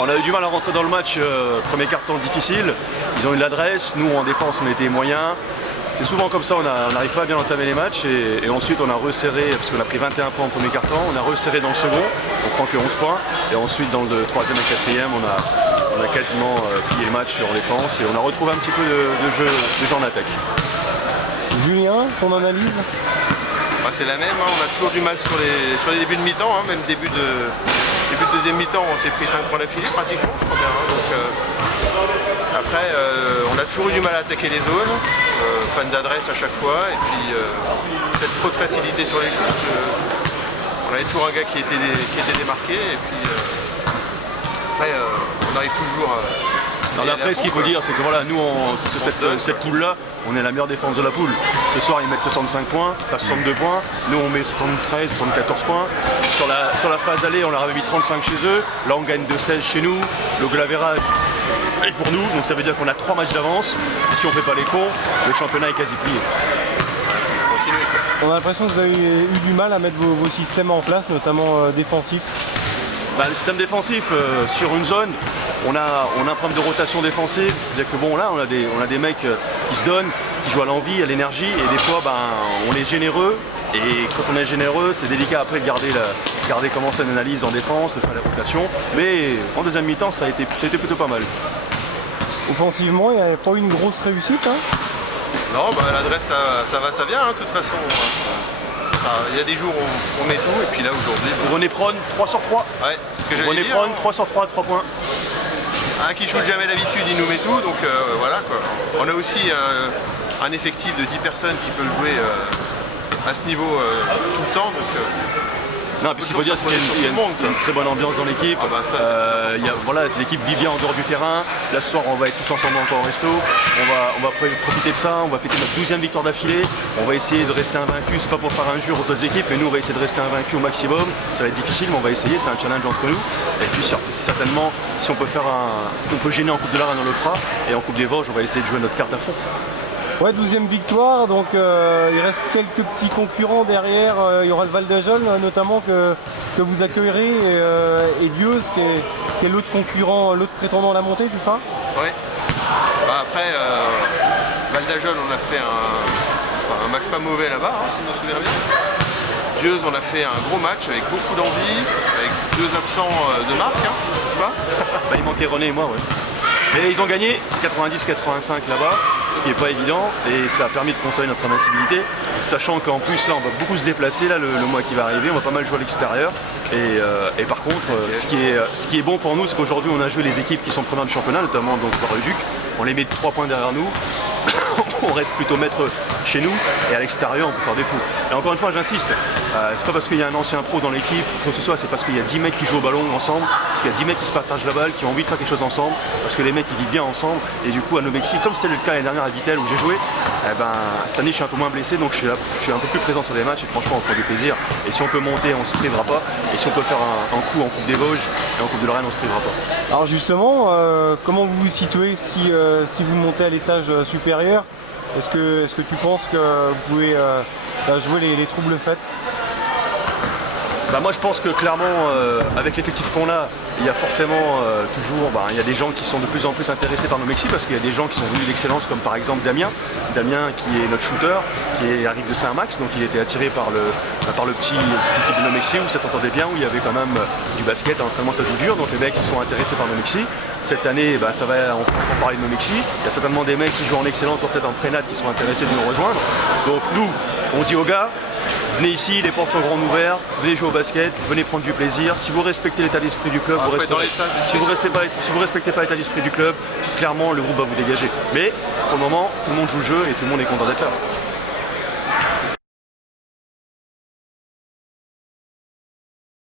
On a eu du mal à rentrer dans le match, premier quart-temps difficile, ils ont eu de l'adresse, nous en défense on était moyens. C'est souvent comme ça, on n'arrive pas à bien entamer les matchs et ensuite on a resserré, parce qu'on a pris 21 points en premier quart-temps, on a resserré dans le second, on prend que 11 points et ensuite dans le troisième et quatrième on a quasiment plié le match en défense et on a retrouvé un petit peu de jeu en attaque. Julien, ton analyse? C'est la même, on a toujours du mal sur les débuts de mi-temps, même début de deuxième mi-temps on s'est pris 5 points d'affilée pratiquement, je crois bien. Après on a toujours eu du mal à attaquer les zones, panne d'adresse à chaque fois et puis peut-être trop de facilité sur les shoots. On avait toujours un gars qui était démarqué et puis après on arrive toujours Après ce qu'il faut dire c'est que voilà, nous cette poule là on est la meilleure défense de la poule. Ce soir ils mettent 65 points, pas 62 points, nous on met 73, 74 points. Sur la phase aller on leur avait mis 35 chez eux, là on gagne de 16 chez nous, le goal average est pour nous, donc ça veut dire qu'on a 3 matchs d'avance. Si on fait pas les cons, le championnat est quasi plié. On a l'impression que vous avez eu du mal à mettre vos systèmes en place, notamment défensifs. Le système défensif, sur une zone, on a un problème de rotation défensive. C'est-à-dire que bon là on a des mecs qui se donnent, qui jouent à l'envie, à l'énergie, et des fois on est généreux. Et quand on est généreux, c'est délicat après de garder comment ça analyse en défense, de faire les rotations. Mais en deuxième mi-temps, ça a été plutôt pas mal. Offensivement, il n'y avait pas eu une grosse réussite Non, l'adresse ça va, ça vient, de toute façon. Il y a des jours où on met tout, et puis là aujourd'hui... René Prone, 3 sur 3. Ouais, c'est ce que j'allais dire. René Prone, 3 sur 3, 3 points. Un qui shoot jamais d'habitude, il nous met tout, donc voilà quoi. On a aussi un effectif de 10 personnes qui peut jouer à ce niveau tout le temps, donc... Non, puis ce qu'il faut dire, c'est qu'il y a une très bonne ambiance dans l'équipe. L'équipe vit bien en dehors du terrain. Là, ce soir, on va être tous ensemble encore au resto. On va profiter de ça. On va fêter notre 12e victoire d'affilée. On va essayer de rester invaincu. C'est pas pour faire injure aux autres équipes, mais nous, on va essayer de rester invaincu au maximum. Ça va être difficile, mais on va essayer. C'est un challenge entre nous. Et puis, certainement, si on peut gêner en Coupe de la Reine, on le fera. Et en Coupe des Vosges, on va essayer de jouer notre carte à fond. Ouais, 12e victoire, donc il reste quelques petits concurrents derrière. Il y aura le Val d'Ajol notamment que vous accueillerez et Dieuze qui est l'autre concurrent, l'autre prétendant à la montée, c'est ça? Ouais. Après, Val d'Ajol, on a fait un match pas mauvais là-bas, si je me souviens bien. Dieuze, on a fait un gros match avec beaucoup d'envie, avec 2 absents de marque, n'est-ce pas? Il manquait René et moi, ouais. Mais ils ont gagné 90-85 là-bas, ce qui n'est pas évident, et ça a permis de conserver notre invincibilité, sachant qu'en plus là on va beaucoup se déplacer, là le mois qui va arriver, on va pas mal jouer à l'extérieur, et par contre ce qui est bon pour nous, c'est qu'aujourd'hui on a joué les équipes qui sont premières du championnat, notamment donc Bar-le-Duc, on les met de 3 points derrière nous, on reste plutôt maître chez nous, et à l'extérieur on peut faire des coups. Et encore une fois j'insiste, c'est pas parce qu'il y a un ancien pro dans l'équipe, quoi que ce soit, c'est parce qu'il y a 10 mecs qui jouent au ballon ensemble, parce qu'il y a 10 mecs qui se partagent la balle, qui ont envie de faire quelque chose ensemble, parce que les mecs ils vivent bien ensemble, et du coup à Nobexi, comme c'était le cas l'année dernière à Vittel où j'ai joué, cette année je suis un peu moins blessé, donc je suis un peu plus présent sur les matchs, et franchement on prend du plaisir, et si on peut monter on se privera pas, et si on peut faire un coup en Coupe des Vosges et en Coupe de la Reine on se privera pas. Alors justement, comment vous vous situez si vous montez à l'étage supérieur? Est-ce que tu penses que vous pouvez jouer les troubles faits? Moi je pense que clairement avec l'effectif qu'on a, il y a forcément toujours il y a des gens qui sont de plus en plus intéressés par Nobexi parce qu'il y a des gens qui sont venus d'excellence comme par exemple Damien qui est notre shooter, qui arrive de Saint-Max, donc il était attiré par le petit équipe de Nobexi où ça s'entendait bien, où il y avait quand même du basket, à l'entraînement ça joue dur, donc les mecs qui sont intéressés par Nobexi. Cette année on va encore parler de Nobexi, il y a certainement des mecs qui jouent en excellence ou peut-être en prénat qui sont intéressés de nous rejoindre. Donc nous on dit aux gars, venez ici, les portes sont grandes ouvertes, venez jouer au basket, venez prendre du plaisir. Si vous respectez l'état d'esprit du club, vous resterez. Si vous ne respectez pas l'état d'esprit du club, clairement le groupe va vous dégager. Mais pour le moment, tout le monde joue le jeu et tout le monde est content d'être là.